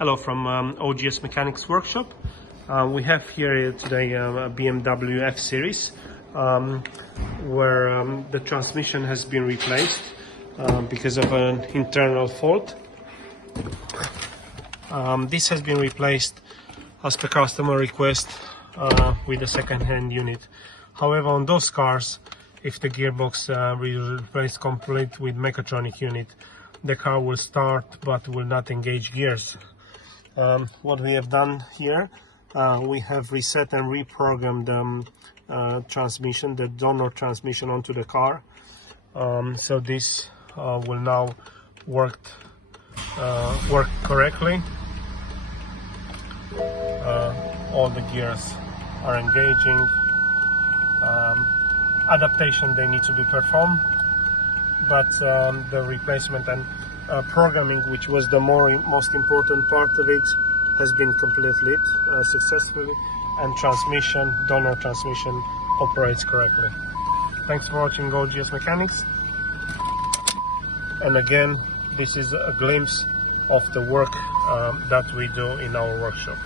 Hello from OGS Mechanics workshop. We have here today a BMW X-Series where the transmission has been replaced because of an internal fault. This has been replaced as per customer request with a second-hand unit. However, on those cars, if the gearbox is replaced complete with mechatronic unit, the car will start but will not engage gears. What we have done here, we have reset and reprogrammed the transmission, the donor transmission, onto the car. So this will now work correctly. All the gears are engaging. Adaptation they need to be performed, but the replacement and programming, which was the most important part of it, has been completed successfully, and donor transmission operates correctly. Thanks for watching OGS Mechanics, and again, this is a glimpse of the work that we do in our workshop.